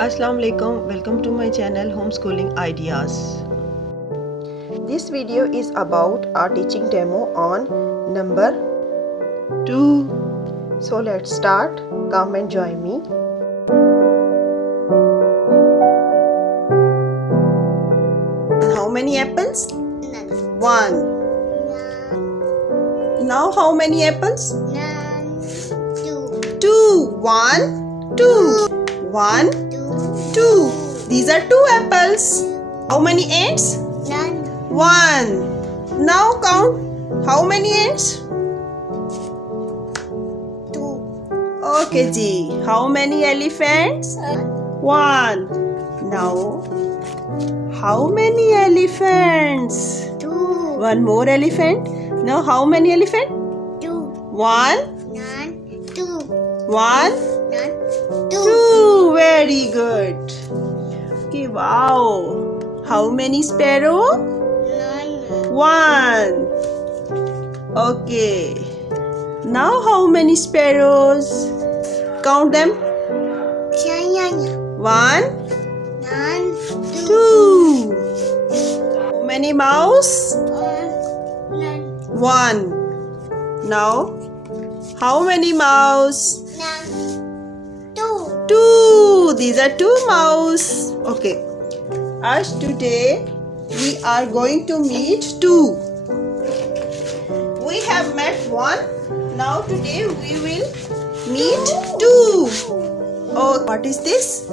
Assalamu alaikum, welcome to my channel Homeschooling Ideas. This video is about our teaching demo on number 2. So let's start. Come and join me. How many apples? 1. Now how many apples? 2. 1, 2. 1, 2. These are 2 apples. How many ants? 1. Now count. How many ants? 2. Okay, ji. How many elephants? 1. Now, how many elephants? 2. One more elephant. Now, how many elephant? 2. 1, 2. 1, 2. 2. Very good. Okay, wow. How many sparrow? 1. Okay. Now how many sparrows? Count them. 1, 2. How many mouse? 1. Now, how many mouse? 2. These are 2 mouse. Okay. As today we are going to meet 2. We have met 1. Now today we will meet 2. Oh, what is this? 2.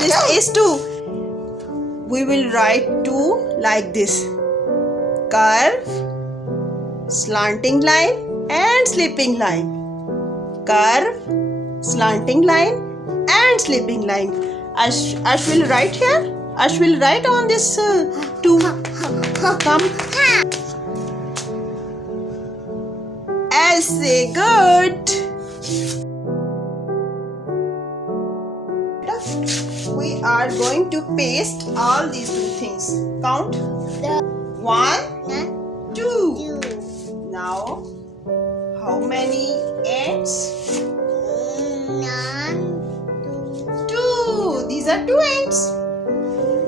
This is 2. We will write 2 like this. Curve, slanting line and slipping line. Curve, slanting line and slipping line. Ash will write here. Ash will write on this 2. Come. Essay, good. We are going to paste all these 2 things. Count. 1, 2. Now, how many ants? 2. These are 2 ants.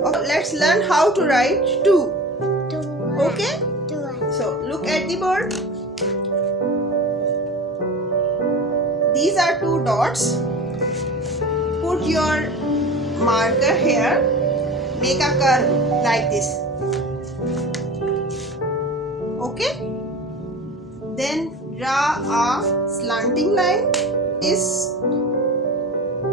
Okay, let's learn how to write 2. Okay? So, look at the board. These are 2 dots. Put your marker here. Make a curve like this. Okay? Then draw a slanting line. This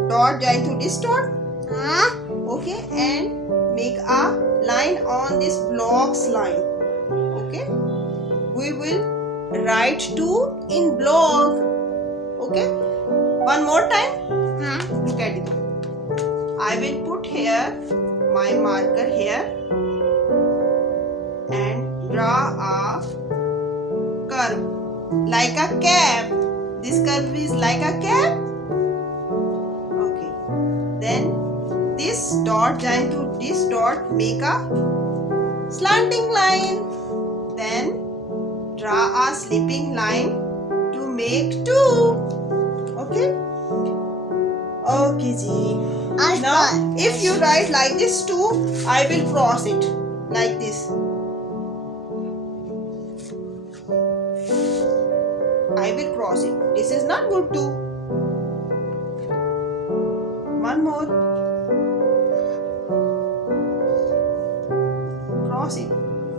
dot join to this dot. Okay, and make a line on this blocks line. Okay, we will write 2 in block. Okay, one more time. Look at it. I will put here my marker here and draw a curve like a cap. This curve is like a cap. Okay, then this dot join to this dot, make a slanting line. Then draw a slipping line to make 2. Okay. Okay, ji. Now, if you write like this 2, I will cross it like this. I will cross it. This is not good 2. One more. Cross it.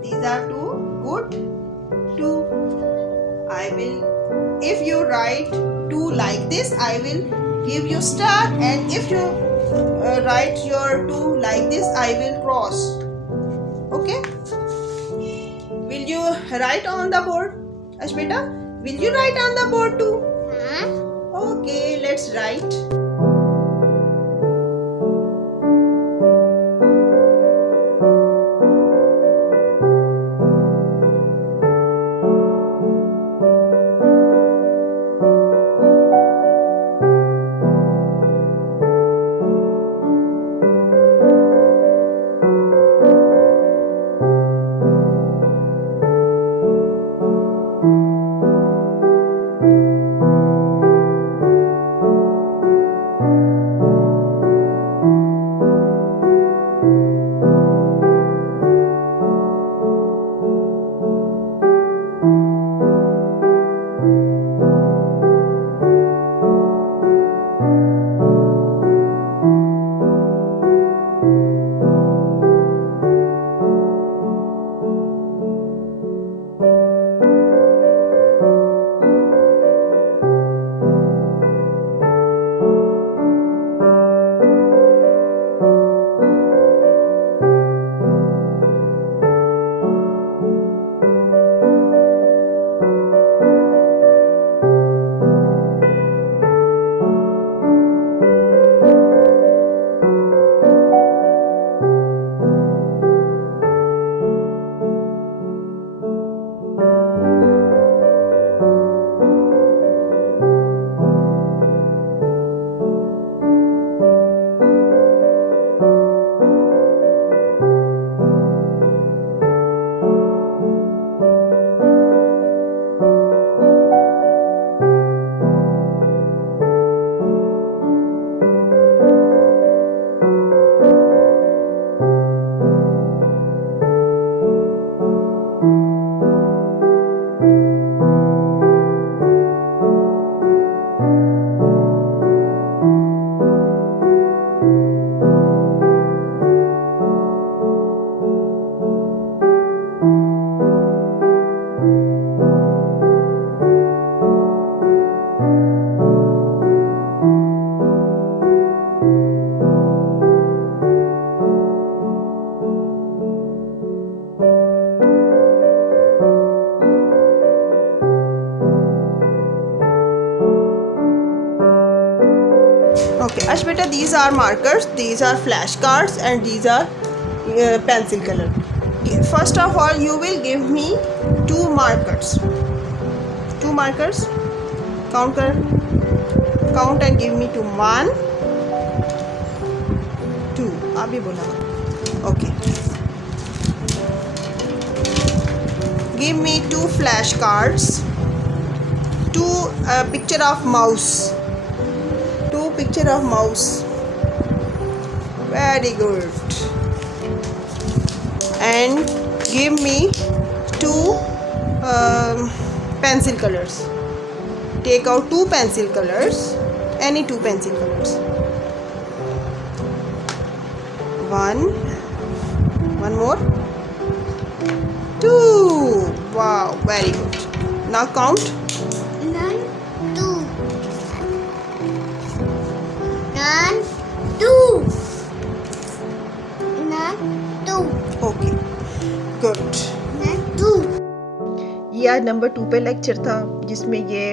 These are 2 good 2. I will, if you write 2 like this, I will give you star, and if you write your 2 like this, I will cross. Okay? Will you write on the board? Ashbeta, will you write on the board too? Okay, let's write. Okay, Ash beta, these are markers, these are flashcards, and these are pencil color. First of all, you will give me two markers. Two markers. Count and give me two. 1, 2. आप भी बोला. Okay. Give me two flashcards. Two picture of mouse. Two picture of mouse. Very good. And give me two pencil colors. Take out two pencil colors. Any two pencil colors. One more. 2. Wow, very good. Now count. 1, 2. 1, 2. 1, 2. Okay, good. 1, 2. ये आज number 2 पे lecture था जिसमें ये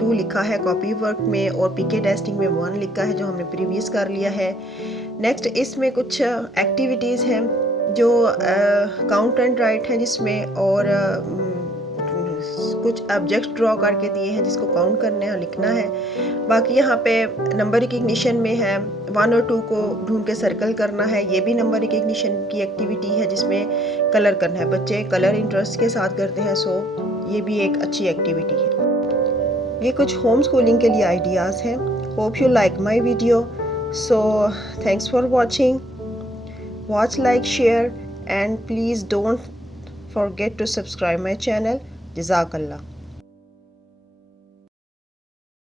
2 लिखा है copy work में और पीके टेस्टिंग में 1 लिखा है जो हमने प्रीवियस कर लिया है. नेक्स्ट इसमें कुछ एक्टिविटीज़ हैं जो काउंट एंड राइट हैं जिसमें और कुछ ऑब्जेक्ट्स ड्रॉ करके दिए हैं जिसको काउंट करना है लिखना है. बाकी यहाँ पे नंबर रिकग्निशन में है 1 और 2 को ढूंढ के सर्कल करना है. ये भी नंबर रिकग्निशन की एक्टिविटी है जिसमें कलर करना है. बच्चे कलर इंटरेस्ट के साथ करते हैं, सो ये भी एक अच्छी एक्टिविटी है. ये कुछ होम स्कूलिंग के लिए आइडियाज़ हैं. Hope you like my video. So thanks for watching. Watch, like, share, and please don't forget to subscribe my channel. Jazakallah.